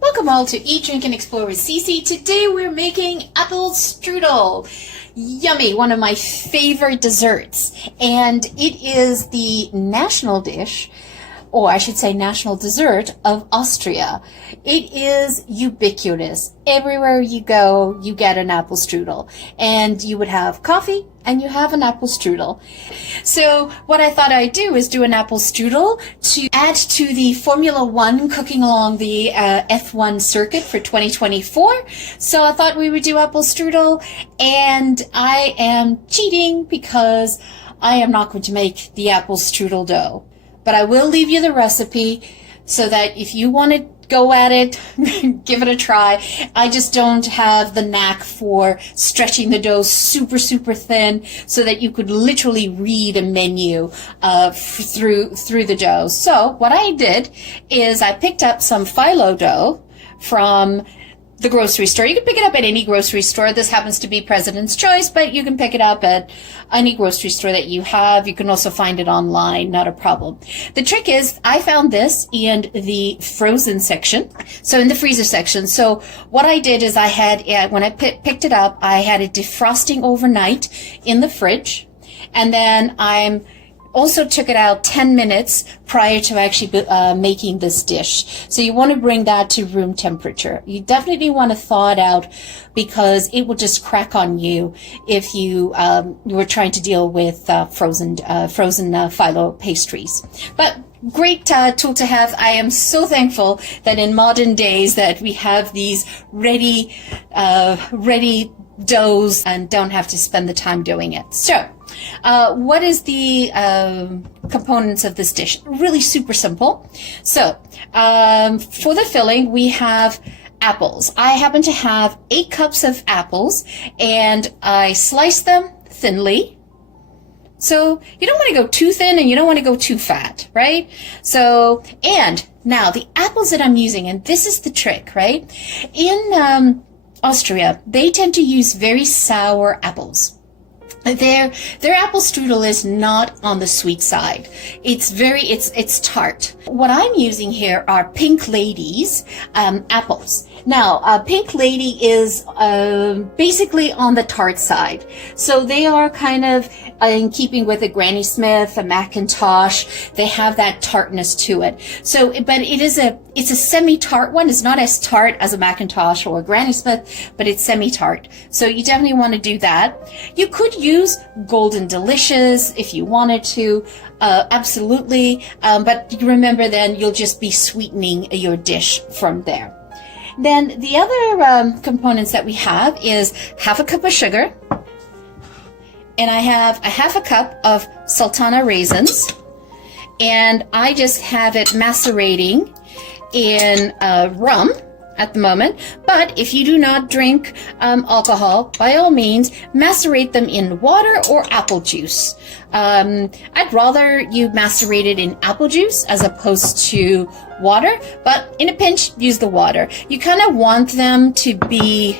Welcome all to Eat, Drink, and Explore with Cece. Today we're making apple strudel. Yummy, one of my favorite desserts. And it is the national dish, or I should say national dessert, of Austria. It is ubiquitous. Everywhere you go, you get an apple strudel. And you would have coffee, and you have an apple strudel. So what I thought I'd do is do an apple strudel to add to the Formula One cooking along the F1 circuit for 2024. So I thought we would do apple strudel, and I am cheating because I am not going to make the apple strudel dough. But I will leave you the recipe so that if you want to go at it, give it a try. I just don't have the knack for stretching the dough super, super thin so that you could literally read a menu through the dough. So what I did is I picked up some PHYLLO dough from the grocery store. You can pick it up at any grocery store. This happens to be President's Choice, but you can pick it up at any grocery store that you have. You can also find it online, not a problem. The trick is I found this in the frozen section, so in the freezer section. So what I did is I had, when I picked it up, I had it defrosting overnight in the fridge, and then I'm also took it out 10 minutes prior to actually making this dish. So you want to bring that to room temperature. You definitely want to thaw it out because it will just crack on you if you were trying to deal with frozen PHYLLO pastries. But great tool to have. I am so thankful that in modern days that we have these ready doughs and don't have to spend the time doing it. So what is the components of this dish? Really super simple. So for the filling, we have apples. I happen to have 8 cups of apples, and I slice them thinly. So you don't want to go too thin and you don't want to go too fat, right? So, and now the apples that I'm using, and this is the trick, right? In Austria, they tend to use very sour apples. Their apple strudel is not on the sweet side. It's tart. What I'm using here are Pink Lady's apples. Now, Pink Lady is basically on the tart side. So they are kind of in keeping with a Granny Smith, a Macintosh. They have that tartness to it. So, but it's a semi-tart one. It's not as tart as a Macintosh or a Granny Smith, but it's semi-tart. So you definitely want to do that. You could use Golden Delicious if you wanted to, absolutely. But remember, then you'll just be sweetening your dish from there. Then the other components that we have is half a cup of sugar, and I have a half a cup of sultana raisins, and I just have it macerating in rum at the moment. But if you do not drink alcohol, by all means, macerate them in water or apple juice. I'd rather you macerate it in apple juice as opposed to water, but in a pinch, use the water. You kind of want them to be,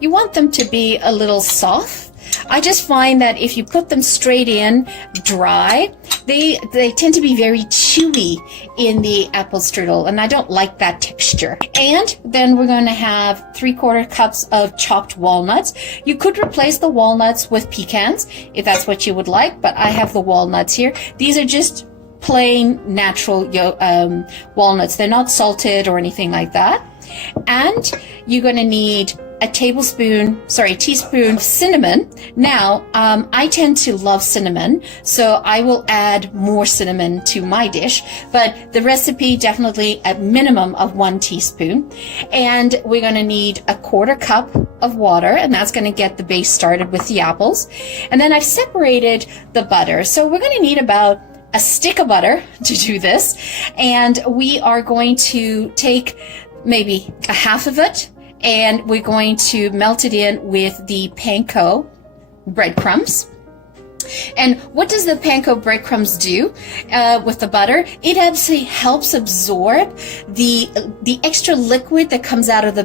a little soft. I just find that if you put them straight in dry, they tend to be very chewy in the apple strudel, and I don't like that texture. And then we're going to have 3/4 cups of chopped walnuts. You could replace the walnuts with pecans if that's what you would like, but I have the walnuts here. These are just plain natural walnuts. They're not salted or anything like that. And you're going to need a teaspoon of cinnamon. Now, I tend to love cinnamon, so I will add more cinnamon to my dish, but the recipe definitely a minimum of 1 teaspoon. And we're going to need 1/4 cup of water, and that's going to get the base started with the apples. And then I've separated the butter. So we're going to need about a stick of butter to do this, and we are going to take maybe a half of it, and we're going to melt it in with the panko breadcrumbs. And what does the panko breadcrumbs do with the butter? It actually helps absorb the extra liquid that comes out of the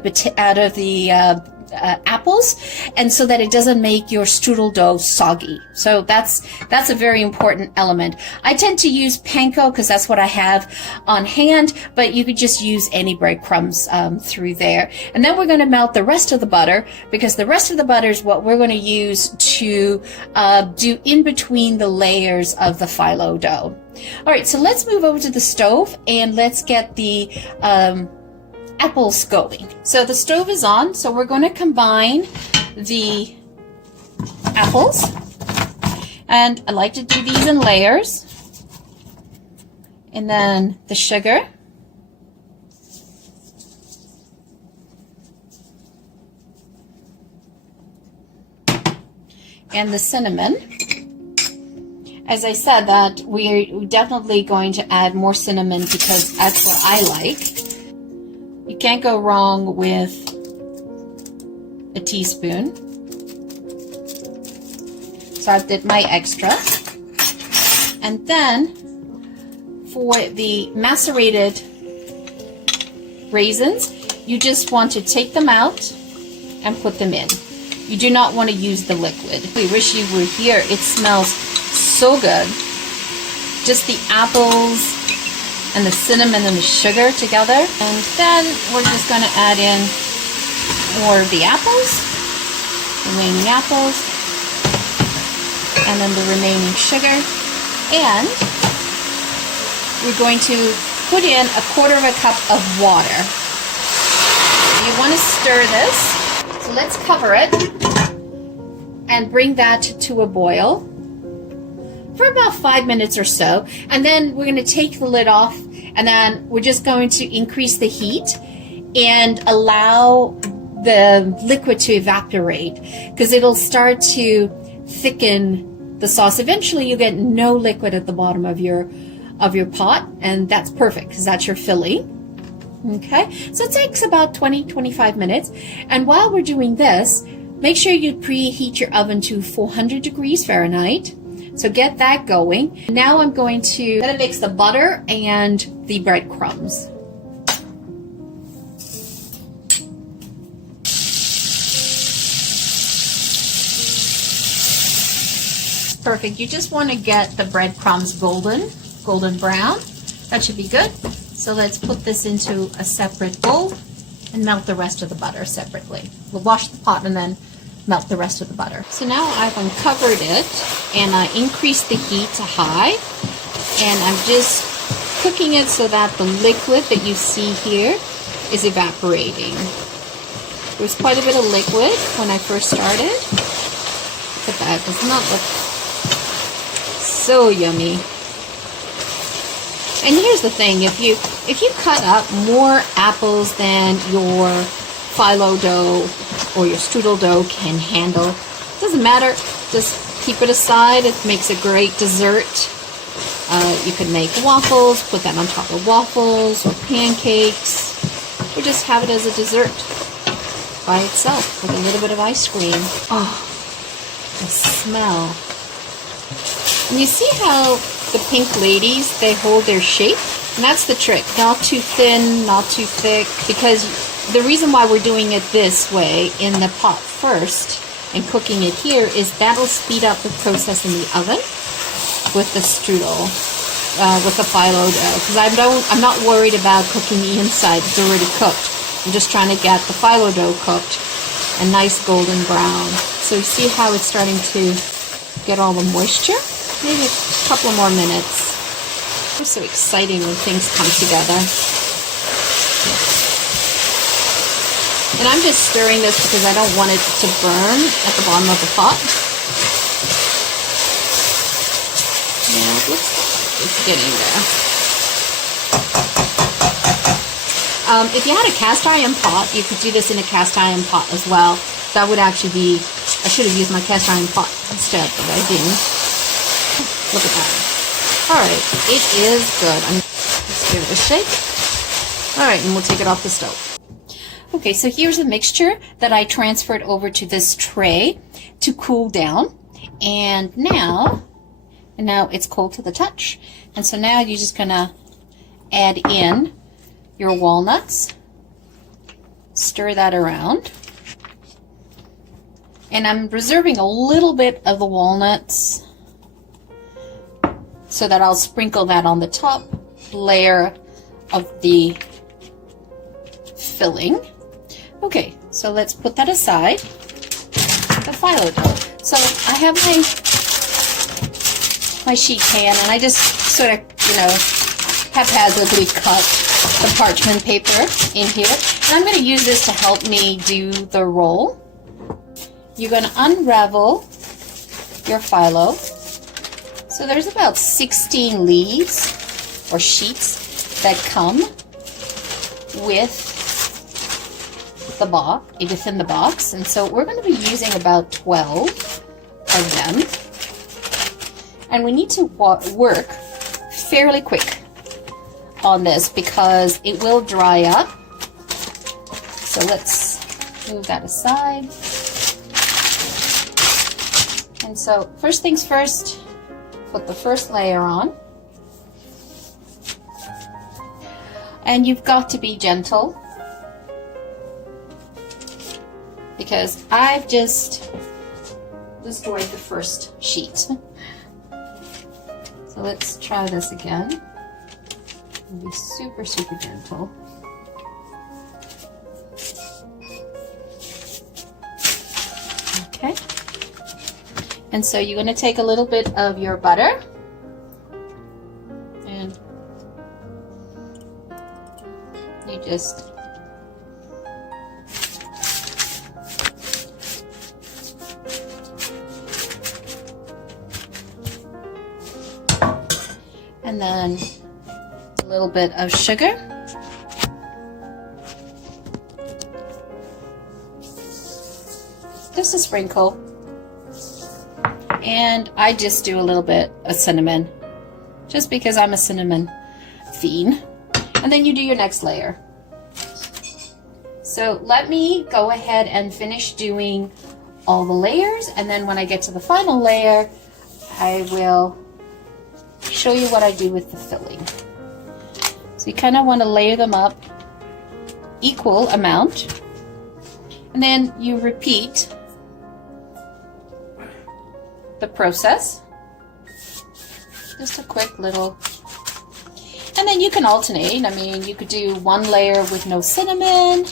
apples, and so that it doesn't make your strudel dough soggy. So that's a very important element. I tend to use panko because that's what I have on hand, but you could just use any breadcrumbs through there. And then we're going to melt the rest of the butter, because the rest of the butter is what we're going to use to do in between the layers of the PHYLLO dough. All right, so let's move over to the stove and let's get the apples going. So the stove is on, so we're going to combine the apples, and I like to do these in layers, and then the sugar, and the cinnamon. As I said, that we're definitely going to add more cinnamon because that's what I like. You can't go wrong with a teaspoon. So I did my extra. And then for the macerated raisins, you just want to take them out and put them in. You do not want to use the liquid. We wish you were here. It smells so good. Just the apples and the cinnamon and the sugar together. And then we're just going to add in more of the apples, the remaining apples, and then the remaining sugar. And we're going to put in 1/4 cup of water. You want to stir this. So let's cover it and bring that to a boil for about 5 minutes or so, and then we're going to take the lid off, and then we're just going to increase the heat and allow the liquid to evaporate, because it'll start to thicken the sauce. Eventually you get no liquid at the bottom of your pot, and that's perfect because that's your filling. Okay, so it takes about 20-25 minutes, and while we're doing this, make sure you preheat your oven to 400 degrees Fahrenheit. So get that going. Now I'm going to mix the butter and the breadcrumbs. Perfect. You just want to get the breadcrumbs golden brown. That should be good. So let's put this into a separate bowl and melt the rest of the butter separately. We'll wash the pot and then melt the rest of the butter. So now I've uncovered it and I increased the heat to high, and I'm just cooking it so that the liquid that you see here is evaporating. There's quite a bit of liquid when I first started, but that does not look so yummy. And here's the thing, if you cut up more apples than your PHYLLO dough or your strudel dough can handle, it doesn't matter, just keep it aside. It makes a great dessert. You can make waffles, put that on top of waffles or pancakes, or just have it as a dessert by itself with a little bit of ice cream. Oh, the smell. And you see how the pink ladies, they hold their shape? And that's the trick. Not too thin, not too thick, because the reason why we're doing it this way in the pot first and cooking it here is that'll speed up the process in the oven with the strudel, with the PHYLLO dough, because I'm not worried about cooking the inside. It's already cooked. I'm just trying to get the PHYLLO dough cooked a nice golden brown. So you see how it's starting to get all the moisture? Maybe a couple more minutes. It's so exciting when things come together. And I'm just stirring this because I don't want it to burn at the bottom of the pot. Yeah, it looks like it's getting there. If you had a cast iron pot, you could do this in a cast iron pot as well. That would actually be, I should have used my cast iron pot instead, but I didn't. Look at that. Alright, it is good. Let's give it a shake. Alright, and we'll take it off the stove. Okay, so here's a mixture that I transferred over to this tray to cool down. And now it's cold to the touch. And so now you're just gonna add in your walnuts. Stir that around. And I'm reserving a little bit of the walnuts so that I'll sprinkle that on the top layer of the filling. Okay, so let's put that aside. The phyllo dough. So I have my sheet pan, and I just sort of, haphazardly cut the parchment paper in here. And I'm going to use this to help me do the roll. You're going to unravel your phyllo. So there's about 16 leaves or sheets that come with the box, within the box, and so we're going to be using about 12 of them, and we need to work fairly quick on this because it will dry up. So let's move that aside. And so first things first, put the first layer on, and you've got to be gentle because I've just destroyed the first sheet. So let's try this again. And be super, super gentle. Okay. And so you're going to take a little bit of your butter and you just and then a little bit of sugar. Just a sprinkle. And I just do a little bit of cinnamon, just because I'm a cinnamon fiend. And then you do your next layer. So let me go ahead and finish doing all the layers, and then when I get to the final layer, I will show you what I do with the filling. So you kind of want to layer them up equal amount, and then you repeat the process. Just a quick little, and then you can alternate. I mean, you could do one layer with no cinnamon,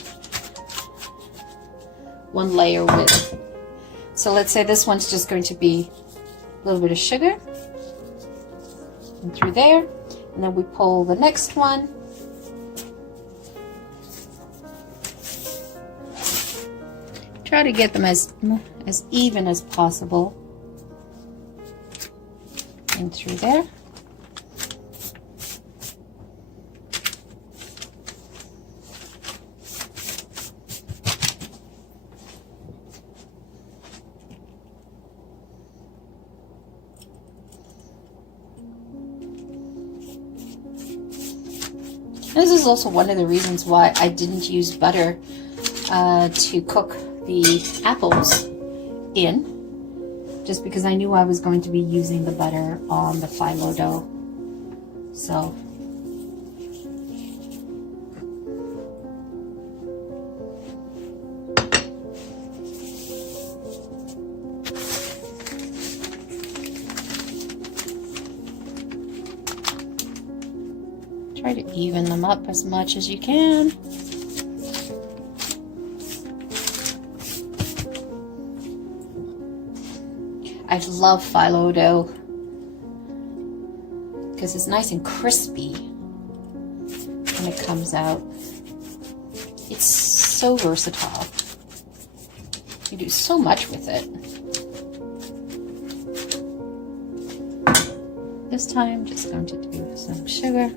one layer with, so let's say this one's just going to be a little bit of sugar and through there, and then we pull the next one, try to get them as even as possible, and through there. This is also one of the reasons why I didn't use butter to cook the apples in, just because I knew I was going to be using the butter on the phyllo dough. So try to even them up as much as you can. I love phyllo dough because it's nice and crispy when it comes out. It's so versatile. You do so much with it. This time, I'm just going to do some sugar.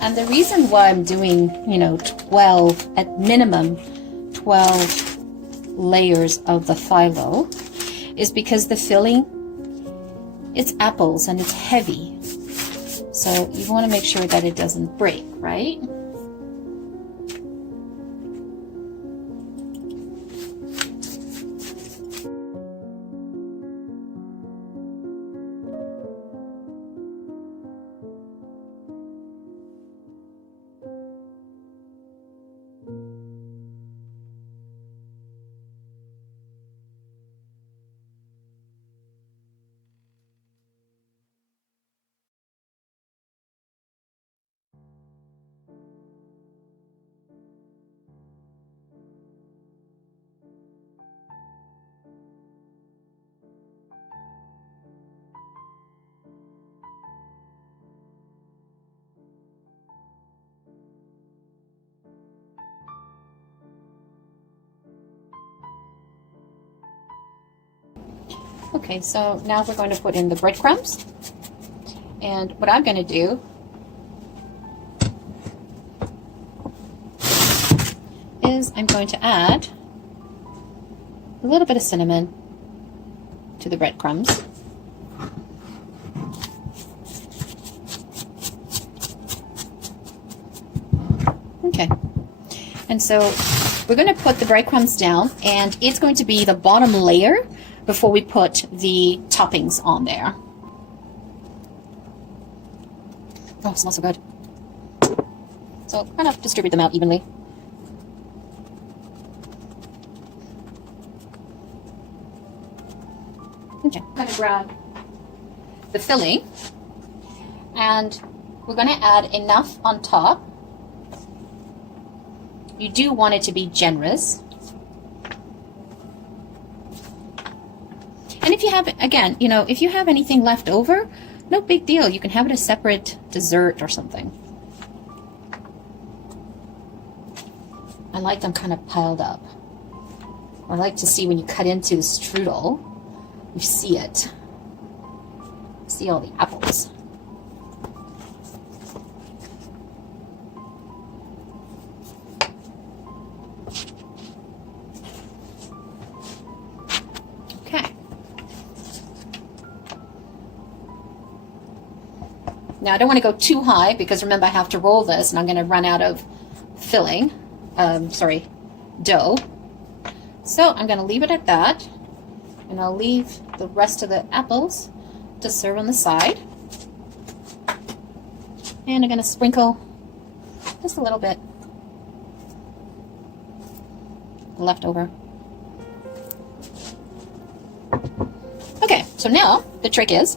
And the reason why I'm doing, 12, at minimum, 12 layers of the phyllo is because the filling, it's apples and it's heavy. So you want to make sure that it doesn't break, right? Okay, so now we're going to put in the breadcrumbs. And what I'm going to do is I'm going to add a little bit of cinnamon to the breadcrumbs. Okay, and so we're going to put the breadcrumbs down, and it's going to be the bottom layer before we put the toppings on there. Oh, it smells so good. So kind of distribute them out evenly. Okay, I'm going to grab the filling, and we're going to add enough on top. You do want it to be generous. And if you have, again, you know, if you have anything left over, no big deal. You can have it a separate dessert or something. I like them kind of piled up. I like to see when you cut into the strudel, you see it. See all the apples. Now I don't want to go too high because remember I have to roll this and I'm going to run out of filling, dough. So I'm going to leave it at that, and I'll leave the rest of the apples to serve on the side. And I'm going to sprinkle just a little bit left over. Okay, so now the trick is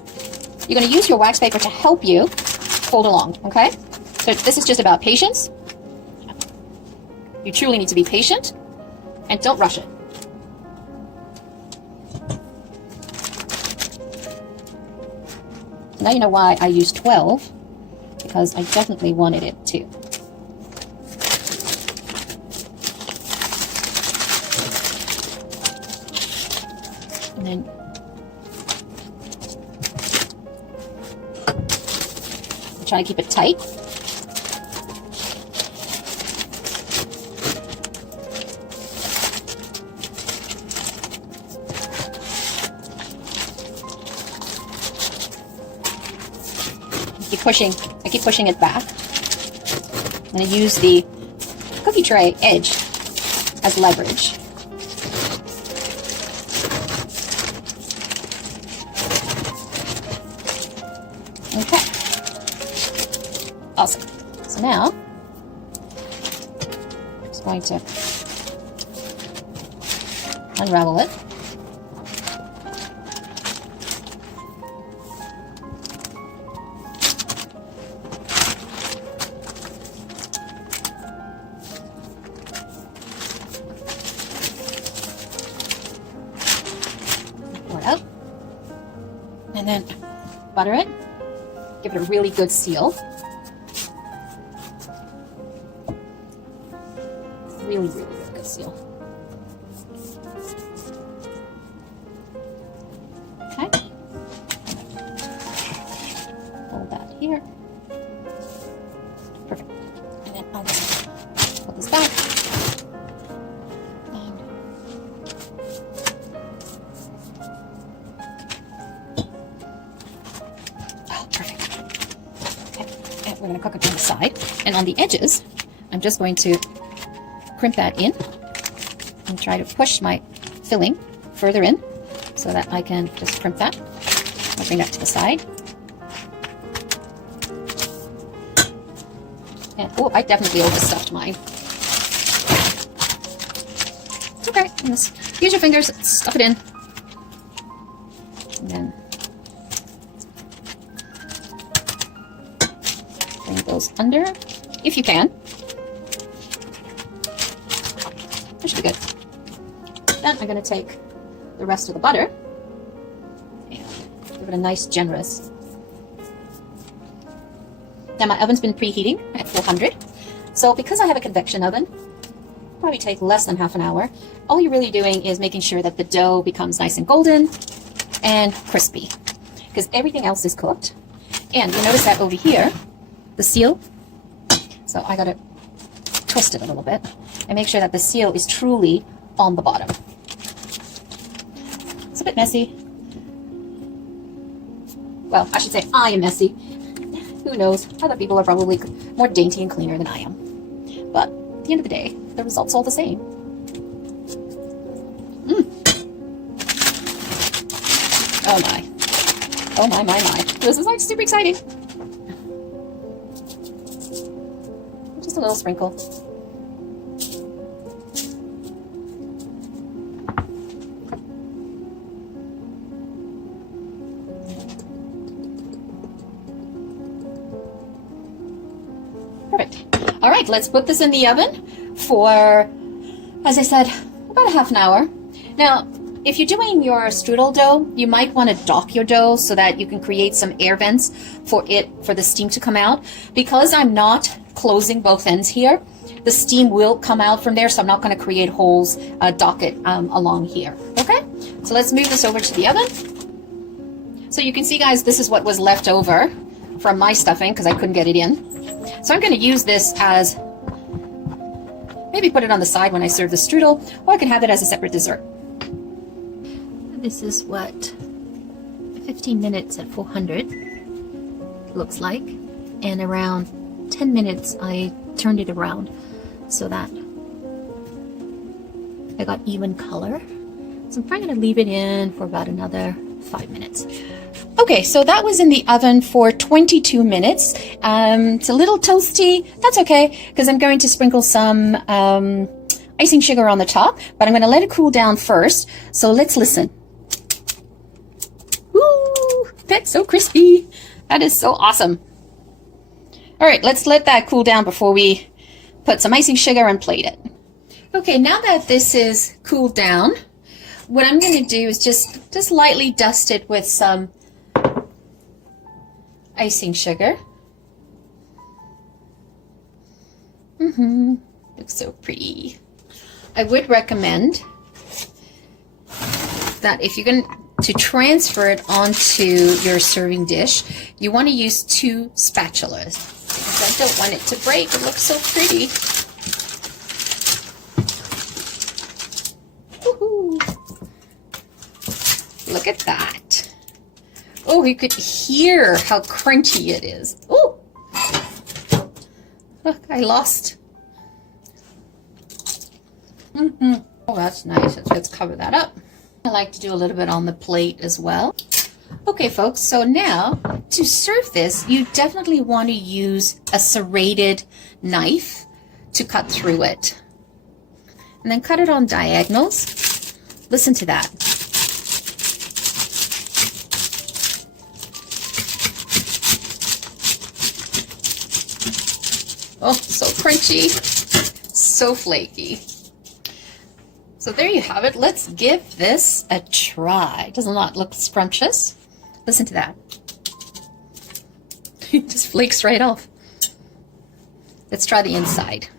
you're going to use your wax paper to help you fold along, okay? So this is just about patience. You truly need to be patient, and don't rush it. Now you know why I used 12, because I definitely wanted it to. And then try to keep it tight. I keep pushing it back. I'm going to use the cookie tray edge as leverage. Okay. Awesome. So now, I'm just going to unravel it. Pour it out. And then butter it. Give it a really good seal. Really, really, really good seal. Okay. Hold that here. Perfect. And then I'll just put this back. And oh, perfect. Okay. And we're going to cook it on the side. And on the edges, I'm just going to crimp that in and try to push my filling further in so that I can just crimp that. I'll bring that to the side. And oh, I definitely overstuffed mine. It's okay. Just use your fingers, stuff it in. And then bring those under if you can. That should be good. Then I'm going to take the rest of the butter and give it a nice generous. Now my oven's been preheating at 400. So because I have a convection oven, it'll probably take less than half an hour. All you're really doing is making sure that the dough becomes nice and golden. and crispy, because everything else is cooked. And you notice that over here, the seal, so I gotta twist it a little bit and make sure that the seal is truly on the bottom. It's a bit messy. Well, I should say I am messy. Who knows? Other people are probably more dainty and cleaner than I am. But at the end of the day, the result's all the same. Oh my. Oh my, my, my. This is like super exciting. Just a little sprinkle. Perfect. All right, let's put this in the oven for, as I said, about a half an hour. Now, if you're doing your strudel dough, you might want to dock your dough so that you can create some air vents for the steam to come out. Because I'm not closing both ends here, the steam will come out from there, so I'm not going to create holes, dock it along here. Okay, so let's move this over to the oven. So you can see, guys, this is what was left over from my stuffing because I couldn't get it in. So I'm going to use this as, maybe put it on the side when I serve the strudel, or I can have it as a separate dessert. This is what 15 minutes at 400 looks like, and around 10 minutes I turned it around so that I got even color. So I'm probably going to leave it in for about another 5 minutes. Okay, so that was in the oven for 22 minutes. It's a little toasty. That's okay, because I'm going to sprinkle some icing sugar on the top, but I'm going to let it cool down first. So let's listen. Woo! That's so crispy. That is so awesome. All right, let's let that cool down before we put some icing sugar and plate it. Okay, now that this is cooled down, what I'm going to do is just lightly dust it with some icing sugar. Looks so pretty. I would recommend that if you're going to transfer it onto your serving dish, you want to use 2 spatulas, because I don't want it to break. It looks so pretty. Woohoo! Look at that. Oh, you could hear how crunchy it is. Oh, look, I lost. Oh, that's nice. Let's cover that up. I like to do a little bit on the plate as well. Okay, folks, so now to serve this, you definitely want to use a serrated knife to cut through it. And then cut it on diagonals. Listen to that. Oh, so crunchy, so flaky. So there you have it. Let's give this a try. Does not look scrumptious. Listen to that. It just flakes right off. Let's try the inside.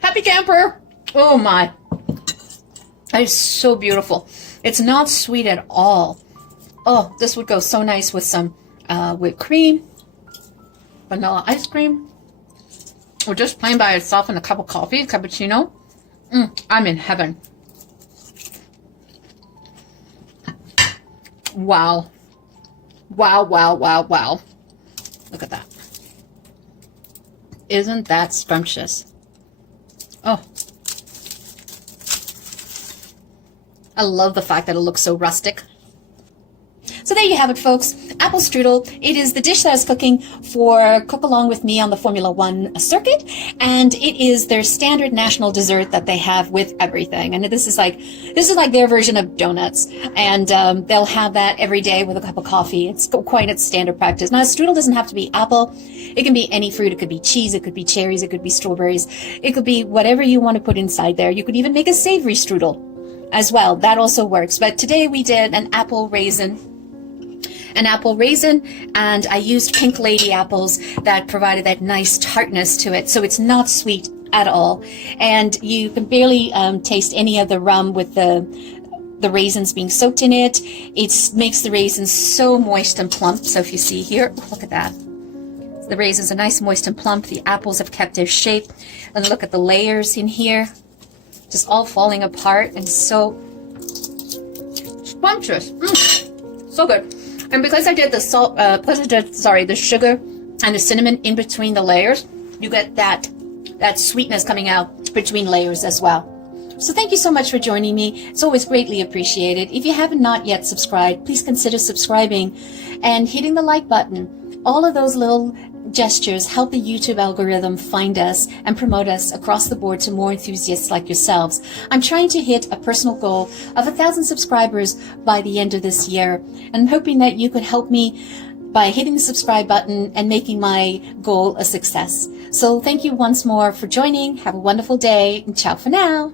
Happy camper! Oh my. That is so beautiful. It's not sweet at all. Oh, this would go so nice with some whipped cream, vanilla ice cream, or just plain by itself in a cup of coffee, a cappuccino. I'm in heaven. Wow. Wow, wow, wow, wow. Look at that. Isn't that scrumptious? Oh. I love the fact that it looks so rustic. So there you have it, folks. Apple strudel. It is the dish that I was cooking for Cook Along With Me on the Formula One circuit, and it is their standard national dessert that they have with everything. And this is like their version of donuts, and they'll have that every day with a cup of coffee. It's quite its standard practice. Now, a strudel doesn't have to be apple. It can be any fruit. It could be cheese. It could be cherries. It could be strawberries. It could be whatever you want to put inside there. You could even make a savory strudel as well. That also works. But today we did an apple raisin an apple raisin, and I used Pink Lady apples that provided that nice tartness to it. So it's not sweet at all. And you can barely taste any of the rum with the raisins being soaked in it. It makes the raisins so moist and plump. So if you see here, look at that. The raisins are nice, moist and plump. The apples have kept their shape. And look at the layers in here. Just all falling apart and so scrumptious. So good. And because I did the salt, the sugar and the cinnamon in between the layers, you get that sweetness coming out between layers as well. So thank you so much for joining me. It's always greatly appreciated. If you haven't not yet subscribed, please consider subscribing and hitting the like button. All of those little gestures help the YouTube algorithm find us and promote us across the board to more enthusiasts like yourselves. I'm trying to hit a personal goal of 1,000 subscribers by the end of this year, and I'm hoping that you could help me by hitting the subscribe button and making my goal a success. So thank you once more for joining. Have a wonderful day, and ciao for now.